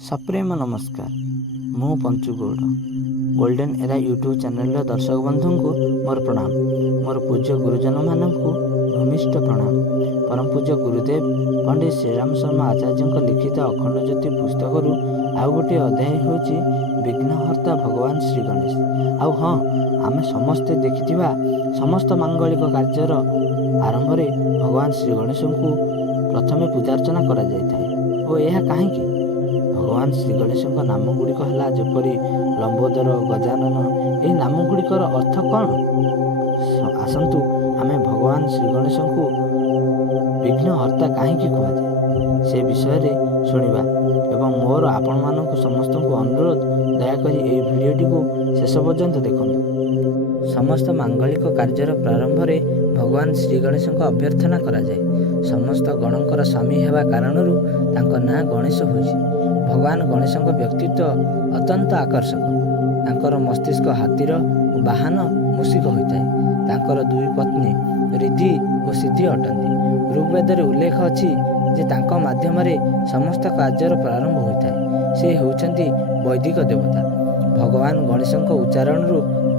सप्रेम नमस्कार। मु Panchu Gaud golden era YouTube channel दर्शक बंधु को मोर प्रणाम। मोर पूज्य गुरुजन मानक भूमिष्ठ प्रणाम। परम पूज्य गुरुदेव पंडित श्रीराम शर्मा आचार्य लिखित अखंड ज्योति पुस्तक आउ गोटे अध्याय होची विघ्नहर्ता भगवान श्री गणेश। आउ हाँ, आमे समस्ते देखिथिबा समस्त मांगलिक कार्यर आरंभ में भगवान श्री गणेश को प्रथमे पूजार्चना करा जायଥାଏ। ओ यह काहेकि भगवान श्री गणेश नाम गुड़िक है जपरी लंबोदर, गजानन। यह नाम गुड़िकर अर्थ कौन? आसतु आमे भगवान श्री गणेश को विघ्नहर्ता कहीं कहुए से विषय शुणा एवं मोर आपण मानक समस्त को अनुरोध दयाकोरी ये भिडियोटी को शेष पर्यंत देखते। समस्त मांगलिक कार्यर प्रारंभ में भगवान श्री गणेश अभ्यर्थना करा जाए। समस्त गणकर स्वामी होगा कारण ना गणेश होइछि। भगवान गणेश व्यक्तित्व अत्यंत आकर्षक। तांकर मस्तिष्क हाथीर वाहन मूषिक होता है। तांकर दुई पत्नी रिद्धि और सिद्धि अटंती। ऋग्वेद उल्लेख अच्छी जे तांको माध्यम समस्त कार्यर प्रारंभ होता है। से होउछंती वैदिक देवता। भगवान गणेश उच्चारण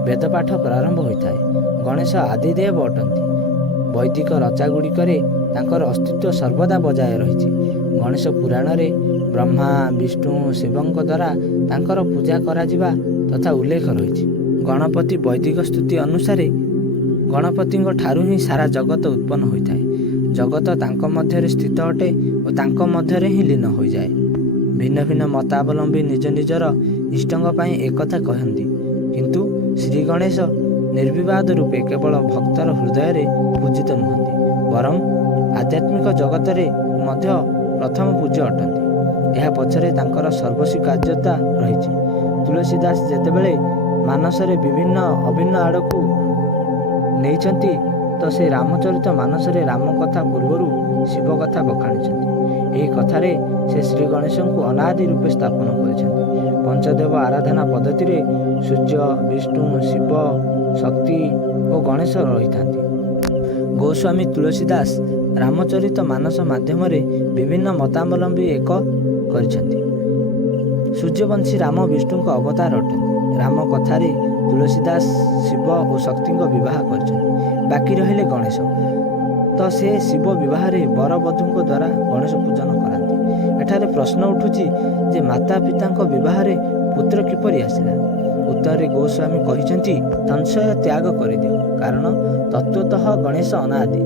वेदपाठ प्रारंभ होता है। गणेश आदिदेव अटंती। वैदिक रचागुड़िकरे तांकर अस्तित्व सर्वदा बजाय रही। गणेश पुराण में ब्रह्मा, विष्णु, शिवों द्वारा तांकर पूजा करा जिबा तथा उल्लेख रही। गणपति वैदिक स्तुति अनुसार गणपति ठारू ही सारा जगत उत्पन्न होता है। जगत तांको मध्य स्थित अटे और तांको मध्य ही लीन हो जाए। भिन्न भिन्न मतावलंबी निज निजर इष्टों पाई एकथा कहती, किंतु श्री गणेश निर्विवाद रूपे केवल भक्तर हृदय में पूजित नुहति, बरं आध्यात्मिक जगत मध्य प्रथम पूज्य अटंती। यह पछरे तांकर सर्वस्वीकार्यता रही। तुलसीदास जेतेबेले मानसरे विभिन्न अभिन्न आड़कू नेइछंती तो से रामचरित मानसरे राम कथा पूर्वर शिव कथा बखाणी। यही कथारे से श्री गणेश को अनादि रूपे स्थापन कर पंचदेव आराधना पद्धति सूर्य, विष्णु, शिव, शक्ति और गणेश रही था। गोस्वामी तुलसीदास रामचरित मानस माध्यम विभिन्न मतावलंबी एक करछंती। सूर्यवंशी राम विष्णु का अवतार अटंती। राम कथारे तुलसीदास शिव और शक्ति विवाह कर बाकी रहिले गणेश। तो से शिव विवाह बर बधू द्वारा गणेश पूजन कराती। एठारे प्रश्न उठुची जे माता पिता विवाह पुत्र किपरि आसिला? उत्तर गोस्वामी कहिसेंती संशय त्याग कर दियो, कारण तत्वतः गणेश अनादि।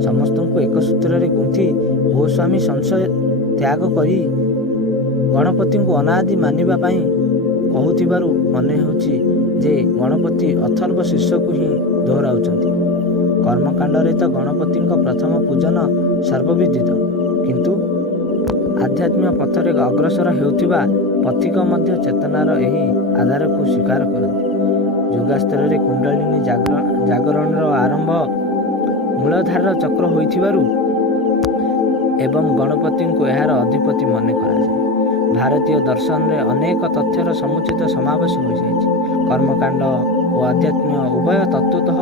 समस्त को एक सूत्र गुंथि गोस्वामी संशय त्याग करी गणपति को अनादि मानिबा पाई कहूथिबारु मने होछि जे गणपति अथर्व शीर्ष को ही दोहराउछंती। कर्मकांड रे तो गणपति प्रथम पूजन सर्वविदित, किंतु आध्यात्मिक पथरे अग्रसर हेउथिबा पथिक मध्य चेतनार एही आधार को स्वीकार करती। युगास्तर रे कुंडलिनी जागरण आरंभ मूलधार चक्र होइथिबारु एवं गणपति को यार अधिपति मन कराए। भारतीय दर्शन में अनेक तथ्यर समुचित समावेश हो जाए। कर्मकांड और आध्यात्म उभय तत्वतः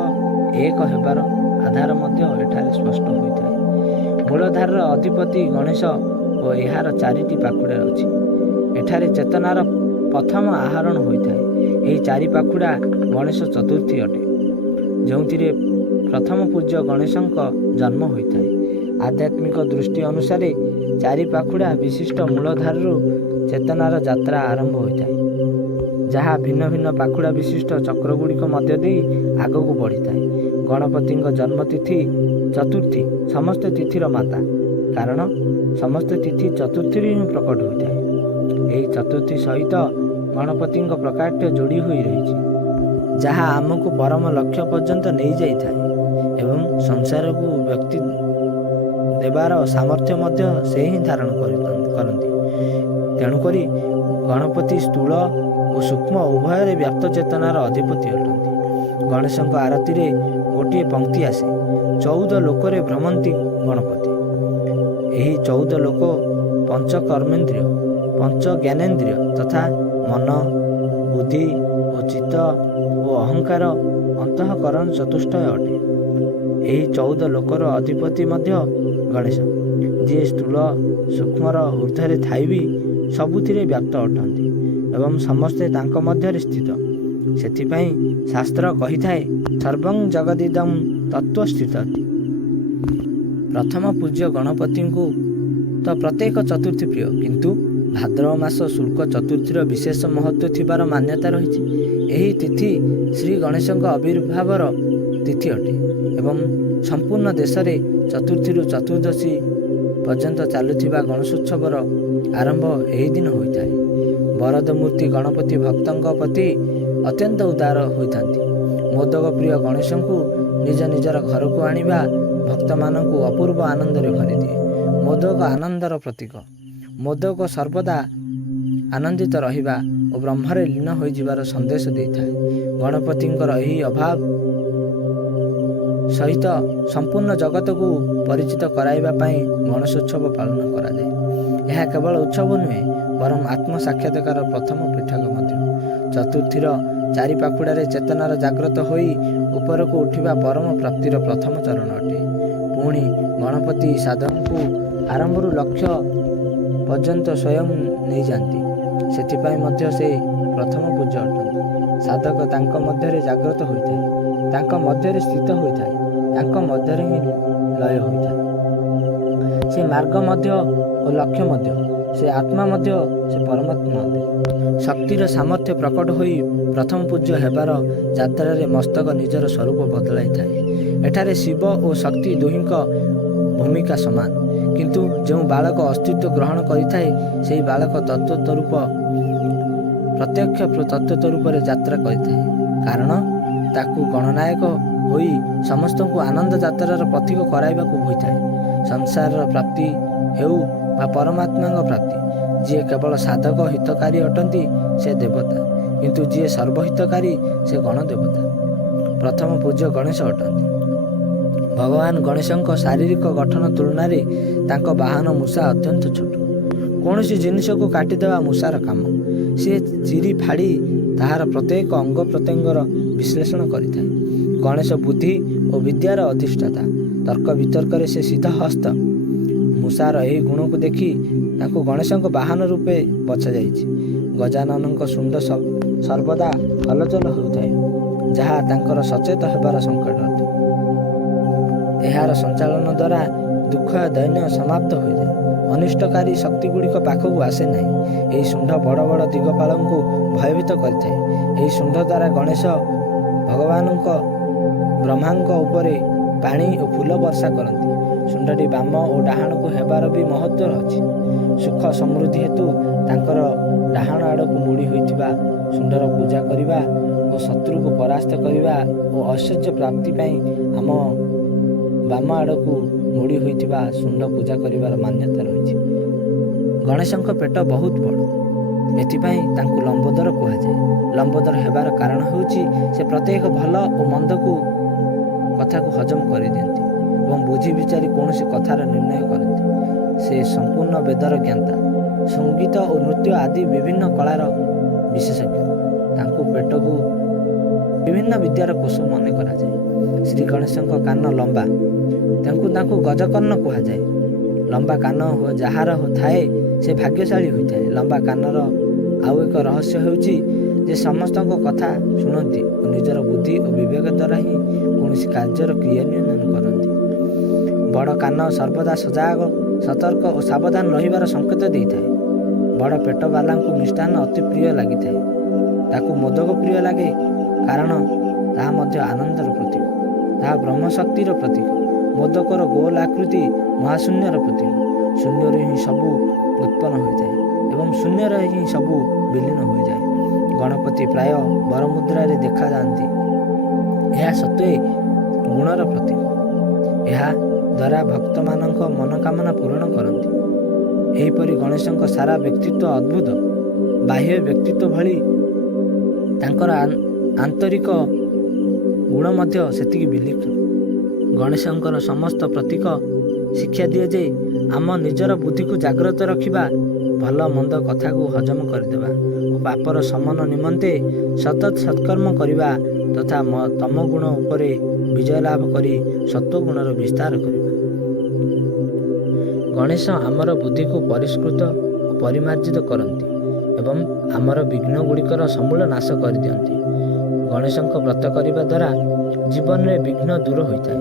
एक हेबार आधार मध्य एठारे स्पष्ट होता है। मूलधार अधिपति गणेश और यार चारिटी पाखुड़ा अच्छी। एठारे चेतनार प्रथम आहरण होता है। यही चारि पाखुड़ा गणेश चतुर्थी अटे, जो प्रथम पूज्य गणेश जन्म होता है। आध्यात्मिक दृष्टि अनुसार चारि पाखुड़ा विशिष्ट मूलधार चेतनार यात्रा आरंभ होता है, जहाँ भिन्न भिन्न पाखुड़ा विशिष्ट चक्रगुड़िक मध्य दे आग को बढ़ी था। गणपति जन्मतिथि चतुर्थी समस्त तिथिर माता, कारण समस्त तिथि चतुर्थी ही प्रकट होता है। यही चतुर्थी सहित गणपति प्रकाट्य जोड़ी हुई रही, जहाँ आमको परम लक्ष्य पर्यंत नहीं जाए एवं संसार को व्यक्ति देवार सामर्थ्य मध्य से ही धारण करती। तेणुकरी गणपति स्थूल और सूक्ष्म उभय व्याप्त चेतनार अधिपति अटंती। गणेश आरती रे गोटे पंक्ति आसे, 14 लोकरे भ्रमंती गणपति। यही 14 लोक पंच कर्मेन्द्रिय, पंच ज्ञानेन्द्रिय तथा मन, बुद्धि और चित्त और अहंकार अंतःकरण चतुष्टय अटे। यही 14 लोकर अधिपति मध्य गणेश, जी स्थूल सूक्ष्मर ऊर्ध्वे थाई भी ସବୁଥିରେ ବ୍ୟାପ୍ତ ଅଟନ୍ତି ଏବଂ ସମସ୍ତେ ତାଙ୍କ ମଧ୍ୟରେ ସ୍ଥିତ। ସେଥିପାଇଁ ଶାସ୍ତ୍ର କହିଥାଏ ସର୍ବଂ ଜଗଦିଦଂ ତତ୍ତ୍ୱସ୍ଥିତ। ପ୍ରଥମ ପୂଜ୍ୟ ଗଣପତିଙ୍କୁ ତ ପ୍ରତ୍ୟେକ ଚତୁର୍ଥୀ ପ୍ରିୟ, କିନ୍ତୁ ଭାଦ୍ରବ ମାସ ଶୁକ୍ଳ ଚତୁର୍ଥୀର ବିଶେଷ ମହତ୍ଵ ଥିବାର ମାନ୍ୟତା ରହିଛି। ଏହି ତିଥି ଶ୍ରୀ ଗଣେଶଙ୍କ ଆବିର୍ଭାବର ତିଥି ଅଟେ ଏବଂ ସମ୍ପୂର୍ଣ୍ଣ ଦେଶରେ ଚତୁର୍ଥୀରୁ ଚତୁର୍ଦ୍ଦଶୀ ପର୍ଯ୍ୟନ୍ତ ଚାଲୁଥିବା ଗଣେଶୋତ୍ସବର ଆରମ୍ଭ ଏହି ଦିନ ହୋଇଥାଏ। ବରଦ ମୂର୍ତ୍ତି ଗଣପତି ଭକ୍ତଙ୍କ ପ୍ରତି ଅତ୍ୟନ୍ତ ଉଦାର ହୋଇଥାନ୍ତି। ମୋଦକ ପ୍ରିୟ ଗଣେଶଙ୍କୁ ନିଜ ନିଜର ଘରକୁ ଆଣିବା ଭକ୍ତମାନଙ୍କୁ ଅପୂର୍ବ ଆନନ୍ଦରେ ଭରିଦିଏ। ମୋଦକ ଆନନ୍ଦର ପ୍ରତୀକ। ମୋଦକ ସର୍ବଦା ଆନନ୍ଦିତ ରହିବା ଓ ବ୍ରହ୍ମରେ ଲୀନ ହୋଇଯିବାର ସନ୍ଦେଶ ଦେଇଥାଏ। ଗଣପତିଙ୍କର ଏହି ଅଭାବ ସହିତ ସମ୍ପୂର୍ଣ୍ଣ ଜଗତକୁ ପରିଚିତ କରାଇବା ପାଇଁ ଗଣେଶୋତ୍ସବ ପାଳନ କରାଯାଏ। ଏହା କେବଳ ଉତ୍ସବ ନୁହେଁ, ବରଂ ଆତ୍ମ ସାକ୍ଷାତକାର ପ୍ରଥମ ବୈଠକ ମଧ୍ୟ। ଚତୁର୍ଥୀର ଚାରି ପାଖୁଡ଼ାରେ ଚେତନାର ଜାଗ୍ରତ ହୋଇ ଉପରକୁ ଉଠିବା ପରମ ପ୍ରାପ୍ତିର ପ୍ରଥମ ଚରଣ ଅଟେ। ପୁଣି ଗଣପତି ସାଧକଙ୍କୁ ଆରମ୍ଭରୁ ଲକ୍ଷ୍ୟ ପର୍ଯ୍ୟନ୍ତ ସ୍ୱୟଂ ନେଇଯାଆନ୍ତି। ସେଥିପାଇଁ ମଧ୍ୟ ସେ ପ୍ରଥମ ପୂଜ୍ୟ ଅଟନ୍ତି। ସାଧକ ତାଙ୍କ ମଧ୍ୟରେ ଜାଗ୍ରତ ହୋଇଥାଏ, ତାଙ୍କ ମଧ୍ୟରେ ସ୍ଥିତ ହୋଇଥାଏ, ତାଙ୍କ ମଧ୍ୟରେ ହିଁ ଲୟ ହୋଇଥାଏ। ସେ ମାର୍ଗ ମଧ୍ୟ ଓ ଲକ୍ଷ୍ୟ ମଧ୍ୟ, ସେ ଆତ୍ମା ମଧ୍ୟ, ସେ ପରମାତ୍ମା ମଧ୍ୟ। ଶକ୍ତିର ସାମର୍ଥ୍ୟ ପ୍ରକଟ ହୋଇ ପ୍ରଥମ ପୂଜ୍ୟ ହେବାର ଯାତ୍ରାରେ ମସ୍ତକ ନିଜର ସ୍ୱରୂପ ବଦଳାଇଥାଏ। ଏଠାରେ ଶିବ ଓ ଶକ୍ତି ଦୁହିଁଙ୍କ ଭୂମିକା ସମାନ, କିନ୍ତୁ ଯେଉଁ ବାଳକ ଅସ୍ତିତ୍ୱ ଗ୍ରହଣ କରିଥାଏ ସେହି ବାଳକ ପ୍ରତ୍ୟକ୍ଷ ତତ୍ତ୍ୱ ରୂପରେ ଯାତ୍ରା କରିଥାଏ। କାରଣ ତାକୁ ଗଣନାୟକ ହୋଇ ସମସ୍ତଙ୍କୁ ଆନନ୍ଦ ଯାତ୍ରାର ପଥିକ କରାଇବାକୁ ହୋଇଥାଏ। ସଂସାରର ପ୍ରାପ୍ତି ହେଉ ବା ପରମାତ୍ମାଙ୍କ ପ୍ରାପ୍ତି, ଯିଏ କେବଳ ସାଧକ ହିତକାରୀ ଅଟନ୍ତି ସେ ଦେବତା, କିନ୍ତୁ ଯିଏ ସର୍ବହିତକାରୀ ସେ ଗଣଦେବତା। ପ୍ରଥମ ପୂଜ୍ୟ ଗଣେଶ ଅଟନ୍ତି। ଭଗବାନ ଗଣେଶଙ୍କ ଶାରୀରିକ ଗଠନ ତୁଳନାରେ ତାଙ୍କ ବାହନ ମୂଷା ଅତ୍ୟନ୍ତ ଛୋଟ। କୌଣସି ଜିନିଷକୁ କାଟିଦେବା ମୂଷାର କାମ। ସେ ଚିରି ଫାଡ଼ି ତାହାର ପ୍ରତ୍ୟେକ ଅଙ୍ଗ ପ୍ରତ୍ୟଙ୍ଗର ବିଶ୍ଳେଷଣ କରିଥାଏ। ଗଣେଶ ବୁଦ୍ଧି ଓ ବିଦ୍ୟାର ଅଧିଷ୍ଠାତା। ତର୍କ ବିତର୍କରେ ସେ ସିଦ୍ଧହସ୍ତ। ମୂଷାର ଏହି ଗୁଣକୁ ଦେଖି ତାଙ୍କୁ ଗଣେଶଙ୍କ ବାହନ ରୂପେ ବଛାଯାଇଛି। ଗଜାନନଙ୍କ ଶୁଣ୍ଡ ସର୍ବଦା ହଲଚଲ ହେଉଥାଏ, ଯାହା ତାଙ୍କର ସଚେତ ହେବାର ସଂକେତ ଅଟେ। ଏହାର ସଞ୍ଚାଳନ ଦ୍ୱାରା ଦୁଃଖ ଦୈନ୍ୟ ସମାପ୍ତ ହୋଇଯାଏ। ଅନିଷ୍ଟକାରୀ ଶକ୍ତିଗୁଡ଼ିକ ପାଖକୁ ଆସେ ନାହିଁ। ଏହି ଶୁଣ୍ଡ ବଡ଼ ବଡ଼ ଦିଗପାଳଙ୍କୁ ଭୟଭୀତ କରିଥାଏ। ଏହି ଶୁଣ୍ଡ ଦ୍ୱାରା ଗଣେଶ ଭଗବାନଙ୍କ ବ୍ରହ୍ମାଙ୍କ ଉପରେ ପାଣି ଓ ଫୁଲ ବର୍ଷା କରନ୍ତି। ଶୁଣ୍ଡଟି ବାମ ଓ ଡାହାଣକୁ ହେବାର ବି ମହତ୍ଵ ଅଛି। ସୁଖ ସମୃଦ୍ଧି ହେତୁ ତାଙ୍କର ଡାହାଣ ଆଡ଼କୁ ମୋଡ଼ି ହୋଇଥିବା ଶୁଣ୍ଡର ପୂଜା କରିବା ଓ ଶତ୍ରୁକୁ ପରାସ୍ତ କରିବା ଓ ଐଶ୍ୱର୍ଯ୍ୟ ପ୍ରାପ୍ତି ପାଇଁ ଆମ ବାମ ଆଡ଼କୁ ମୋଡ଼ି ହୋଇଥିବା ଶୁଣ୍ଡ ପୂଜା କରିବାର ମାନ୍ୟତା ରହିଛି। ଗଣେଶଙ୍କ ପେଟ ବହୁତ ବଡ଼, ଏଥିପାଇଁ ତାଙ୍କୁ ଲମ୍ବୋଦର କୁହାଯାଏ। ଲମ୍ବୋଦର ହେବାର କାରଣ ହେଉଛି ସେ ପ୍ରତ୍ୟେକ ଭଲ ଓ ମନ୍ଦକୁ କଥାକୁ ହଜମ କରିଦିଅନ୍ତି ଏବଂ ବୁଝି ବିଚାରି କୌଣସି କଥାର ନିର୍ଣ୍ଣୟ କରନ୍ତି। ସେ ସମ୍ପୂର୍ଣ୍ଣ ବେଦର ଜ୍ଞାତା, ସଙ୍ଗୀତ ଓ ନୃତ୍ୟ ଆଦି ବିଭିନ୍ନ କଳାର ବିଶେଷଜ୍ଞ। ତାଙ୍କୁ ପେଟକୁ ବିଭିନ୍ନ ବିଦ୍ୟାର କୋଷ ମନେ କରାଯାଏ। ଶ୍ରୀ ଗଣେଶଙ୍କ କାନ ଲମ୍ବା, ତାଙ୍କୁ ଗଜକର୍ଣ୍ଣ କୁହାଯାଏ। ଲମ୍ବା କାନ ଯାହାର ଥାଏ ସେ ଭାଗ୍ୟଶାଳୀ ହୋଇଥାଏ। ଲମ୍ବା କାନର ଆଉ ଏକ ରହସ୍ୟ ହେଉଛି ଯେ ସମସ୍ତଙ୍କ କଥା ଶୁଣନ୍ତି ଓ ନିଜର ବୁଦ୍ଧି ଓ ବିବେକ ଦ୍ୱାରା ହିଁ କୌଣସି କାର୍ଯ୍ୟର କ୍ରିୟାନ୍ୱୟନ କରନ୍ତି। ବଡ଼ କାନ ସର୍ବଦା ସଜାଗ, ସତର୍କ ଓ ସାବଧାନ ରହିବାର ସଂକେତ ଦେଇଥାଏ। ବଡ଼ ପେଟ ବାଲାଙ୍କୁ ମିଷ୍ଟାନ୍ନ ଅତି ପ୍ରିୟ ଲାଗିଥାଏ। ତାକୁ ମୋଦକ ପ୍ରିୟ ଲାଗେ, କାରଣ ତାହା ମଧ୍ୟ ଆନନ୍ଦର ପ୍ରତୀକ, ତାହା ବ୍ରହ୍ମଶକ୍ତିର ପ୍ରତୀକ। ମୋଦକର ଗୋଲ ଆକୃତି ମହାଶୂନ୍ୟର ପ୍ରତୀକ। ଶୂନ୍ୟରୁ ହିଁ ସବୁ ଉତ୍ପନ୍ନ ହୋଇଥାଏ ଏବଂ ଶୂନ୍ୟରେ ହିଁ ସବୁ ବିଲୀନ ହୋଇଯାଏ। ଗଣପତି ପ୍ରାୟ ବରମୁଦ୍ରାରେ ଦେଖାଯାଆନ୍ତି। ଏହା ସତ୍ତ୍ୱେ ଗୁଣର ପ୍ରତୀକ। ଏହା ଦ୍ୱାରା ଭକ୍ତମାନଙ୍କ ମନୋକାମନା ପୂରଣ କରନ୍ତି। ଏହିପରି ଗଣେଶଙ୍କ ସାରା ବ୍ୟକ୍ତିତ୍ୱ ଅଦ୍ଭୁତ। ବାହ୍ୟ ବ୍ୟକ୍ତିତ୍ୱ ଭଳି ତାଙ୍କର ଆନ୍ତରିକ ଗୁଣ ମଧ୍ୟ ସେତିକି ବିଲକ୍ଷଣ। ଗଣେଶଙ୍କର ସମସ୍ତ ପ୍ରତୀକ ଶିକ୍ଷା ଦିଏ ଯେ ଆମ ନିଜର ବୁଦ୍ଧିକୁ ଜାଗ୍ରତ ରଖିବା, ଭଲ ମନ୍ଦ କଥାକୁ ହଜମ କରିଦେବା ଓ ପାପର ଶମନ ନିମନ୍ତେ ସତ୍କର୍ମ କରିବା ତଥା ତମ ଗୁଣ ଉପରେ ବିଜୟ ଲାଭ କରି ସତ୍ୱଗୁଣର ବିସ୍ତାର କରିବା। ଗଣେଶ ଆମର ବୁଦ୍ଧିକୁ ପରିଷ୍କୃତ ଓ ପରିମାର୍ଜିତ କରନ୍ତି ଏବଂ ଆମର ବିଘ୍ନ ଗୁଡ଼ିକର ସମୂଳ ନାଶ କରିଦିଅନ୍ତି। ଗଣେଶଙ୍କ ବ୍ରତ କରିବା ଦ୍ୱାରା ଜୀବନରେ ବିଘ୍ନ ଦୂର ହୋଇଥାଏ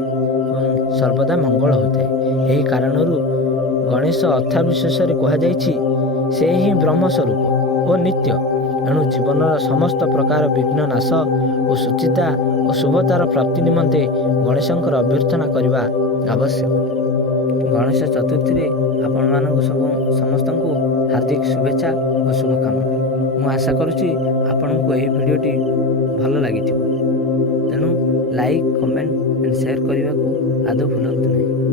ଏବଂ ସର୍ବଦା ମଙ୍ଗଳ ହୋଇଥାଏ। ଏହି କାରଣରୁ ଗଣେଶ ଅର୍ଥାବିଶେଷରେ କୁହାଯାଇଛି ସେ ହିଁ ବ୍ରହ୍ମ ସ୍ୱରୂପ ଓ ନିତ୍ୟ। ଏଣୁ ଜୀବନର ସମସ୍ତ ପ୍ରକାର ବିଘ୍ନ ନାଶ ଓ ସୁଚିତା ଓ ଶୁଭତାର ପ୍ରାପ୍ତି ନିମନ୍ତେ ଗଣେଶଙ୍କର ଅଭ୍ୟର୍ଥନା କରିବା ଆବଶ୍ୟକ। ଗଣେଶ ଚତୁର୍ଥୀରେ ଆପଣମାନଙ୍କୁ ସମସ୍ତଙ୍କୁ ହାର୍ଦ୍ଦିକ ଶୁଭେଚ୍ଛା ଓ ଶୁଭକାମନା। ମୁଁ ଆଶା କରୁଛି ଆପଣଙ୍କୁ ଏହି ଭିଡ଼ିଓଟି ଭଲ ଲାଗିଥିବ। ତେଣୁ ଲାଇକ୍, କମେଣ୍ଟ ଆଣ୍ଡ ସେୟାର କରିବାକୁ ଆଦୌ ଭୁଲନ୍ତୁ ନାହିଁ।